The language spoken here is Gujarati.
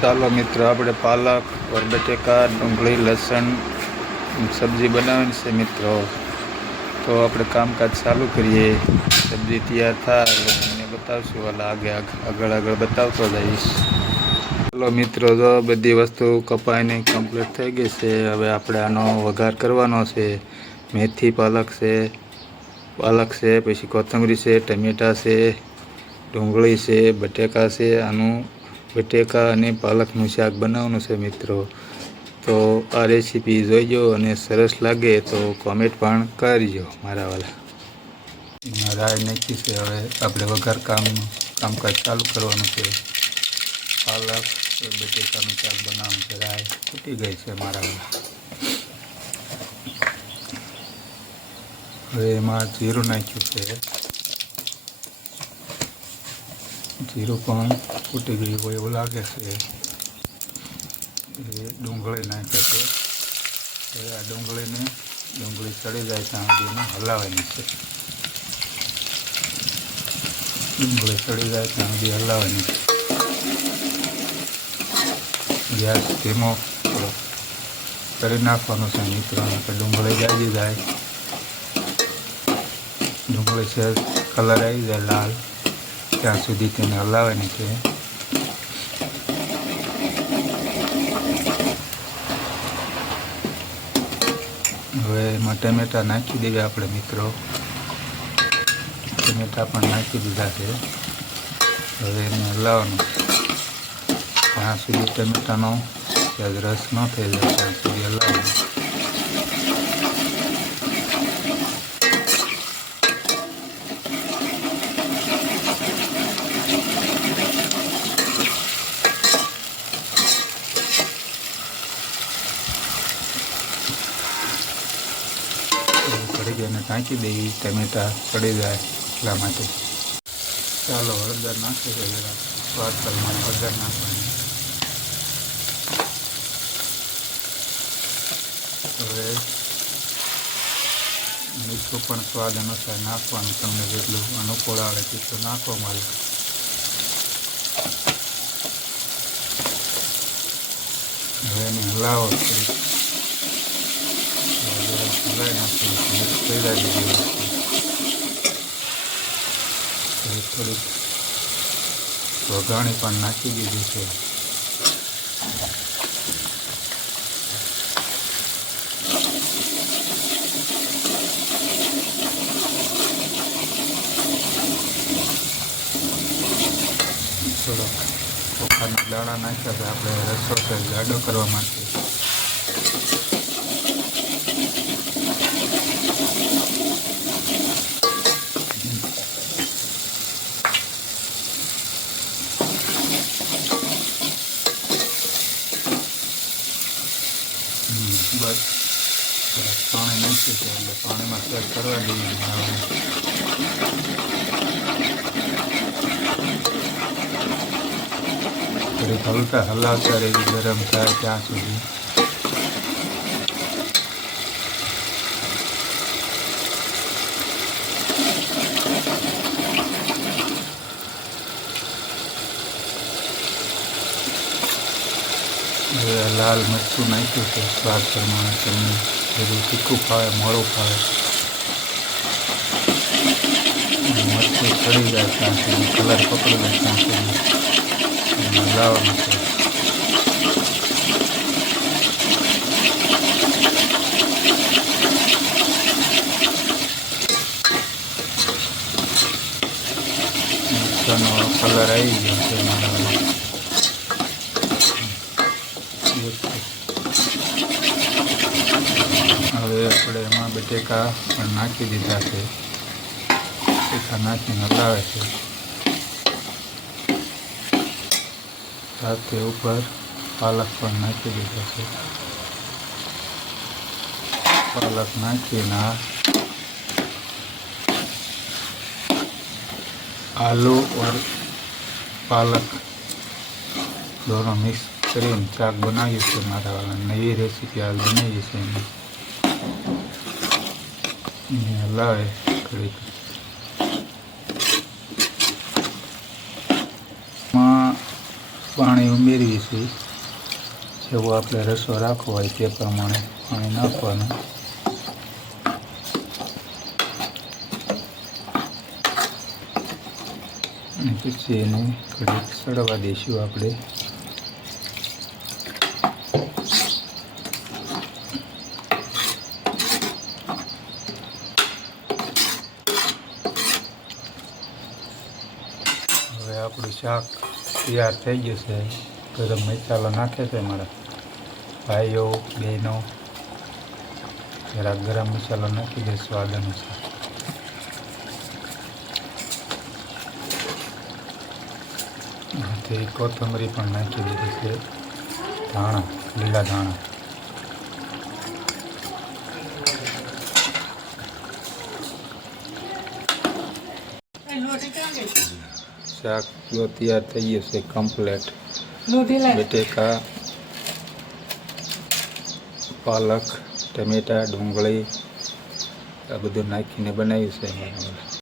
ચાલો મિત્રો, આપણે પાલક બટેકા ડુંગળી, લસણ, સબ્જી બનાવવાની છે મિત્રો. તો આપણે કામકાજ ચાલુ કરીએ. સબ્જી તૈયાર થાય તમને બતાવશું. વાલા આગે આગળ આગળ બતાવતો જઈશ ચાલો મિત્રો, જો બધી વસ્તુ કપાઈને કમ્પ્લીટ થઈ ગઈ છે. હવે આપણે આનો વઘાર કરવાનો છે. મેથી, પાલક છે પાલક છે, પછી કોથમરી છે, ટમેટાં છે, ડુંગળી છે, બટેકા છે, આનું બટેકા અને પાલકનું શાક બનાવવાનું છે મિત્રો. તો આ રેસીપી જોઈજો અને સરસ લાગે તો કોમેન્ટ પણ કરજો મારા વાલા. એમાં રાય નાખી છે. હવે આપણે વઘાર કામ, કામકાજ ચાલુ કરવાનું છે. પાલક બટેકાનું શાક બનાવવાનું છે. રાય ખૂટી ગઈ છે મારા વાલા. હવે એમાં જીરું નાખ્યું છે. જીરું પણ ફૂટી ગયું હોય એવું લાગે છે. એ ડુંગળી નાખે છે. હવે આ ડુંગળીને ડુંગળી ચડી જાય ત્યાં સુધીને હલાવવાની છે. ડુંગળી ચડી જાય ત્યાં સુધી હલાવવાની છે. ગેસ ધીમો કરી નાખવાનો છે મિત્રોને કે ડુંગળી જાજી જાય. ડુંગળી છે કલર આવી જાય લાલ. ત્યાં સુધી તેને હલાવવાની છે હવે એમાં ટમેટા નાખી દેવી આપણે મિત્રો. ટમેટા પણ નાખી દીધા છે. હવે એને હલાવવાનું. ત્યાં સુધી ટમેટાનો રસ ન થઈ જાય ત્યાં સુધી હલાવવાનું. કઢી અને ટાંકી દેવી ટમેટા ચડી જાય એટલા માટે. ચાલો, હળદર નાખી દે જરા. સ્વાદ પ્રમાણે હળદર નાખવાની. હવે મીઠું પણ સ્વાદ અનુસાર નાખવાનું, તમને જેટલું અનુકૂળ આવે તેટલું નાખવા મળે હવે એને હલાવો. થોડીક હલાવી નાખી મિક્સ થઈ જાય હવે થોડીક વઘાણી પણ નાખી દીધી છે થોડોક ચોખાના દાણા નાખ્યા છે આપણે રસો જાડો કરવા માટે બસ. થોડાક પાણી નાખ્યું છે એટલે પાણીમાં સેટ કરવા દઈએ થોડીક હલકા હલાવતા રહી ગરમ થાય ત્યાં સુધી. હવે લાલ મરચું નાખ્યું છે, સ્વાદ પ્રમાણે તમને બધું તીખું ફાવે, મોડું ફાવે. મરચું ચડી જાય ત્યાં સુધી, કલર પકડી જાય ત્યાં સુધી. લાવવાનું છે. બટેકા પણ નાખી દીધા છે બટેકા નાખીને હલાવે છે સાથે ઉપર પાલક પણ નાખી દીધો છે પાલક નાખીને આ आलू और पालक दोनों मिक्स કરીને શાક બનાવ્યું છે મારા વાળા નવી રેસીપી હાલ બનાવી છે એની હલાવે ઘડીક પાણી ઉમેરીશું જેવો આપણે રસો રાખવો હોય તે પ્રમાણે પાણી નાખવાનું. અને પછી એને ઘડીક સડવા દઈશું આપણે હવે આપણું શાક તૈયાર થઈ ગયું છે ગરમ મસાલો નાખે છે મારા ભાઈઓ, બહેનો. જરાક ગરમ મસાલો નાખી દે, સ્વાદ અનુસાર. તે કોથમરી પણ નાખી દીધી છે. ધાણા, લીલા ધાણા. શાક જો તૈયાર થઈ ગયું છે કમ્પ્લેટ બટેકા પાલક ટમેટા ડુંગળી આ બધું નાખીને બનાવ્યું છે